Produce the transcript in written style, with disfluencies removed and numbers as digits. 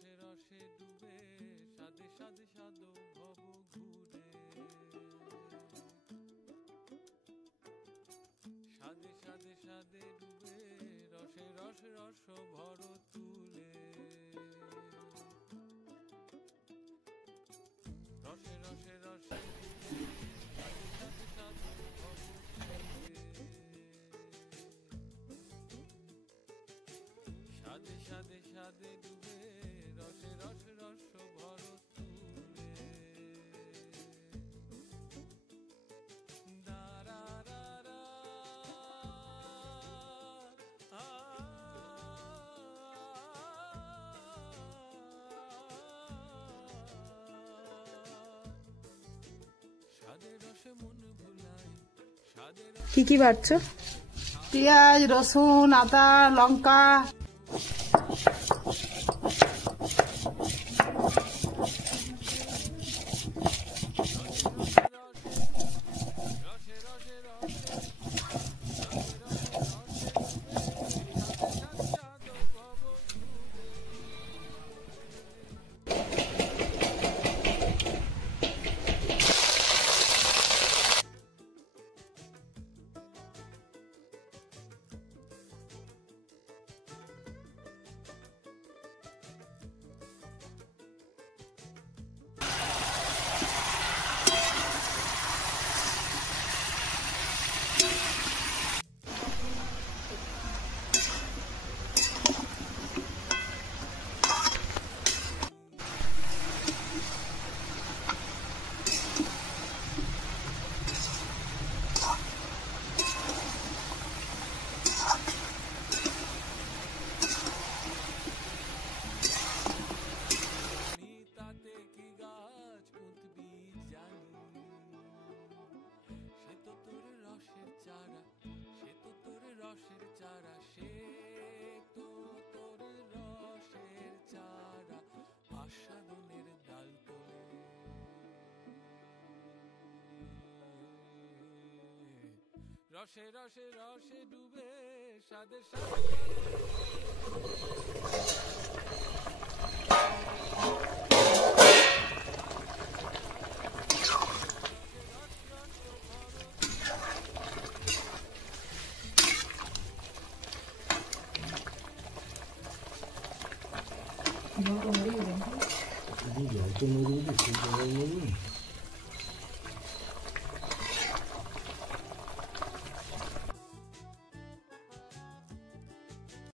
রসে রসে ডুবে সাদে সাদে সাদো ভব ঘুরে সাদে সাদে সাদে ডুবে রসে রসে রস ভর তুলে রসে রসে রসে সাদে সাদে সাদো ভব সাদে সাদে সাদে ডুবে রসে রসে রস ভর তুলে দারা রা রা সাদে রসে মন ভুলাই সাদে কি কি বাড়ছো? পেঁয়াজ, রসুন, আদা, লঙ্কা। রসে রসে রসে ডুবে সাদে সাদে 이거 어디 있는 거야? 이거 어떤 거지?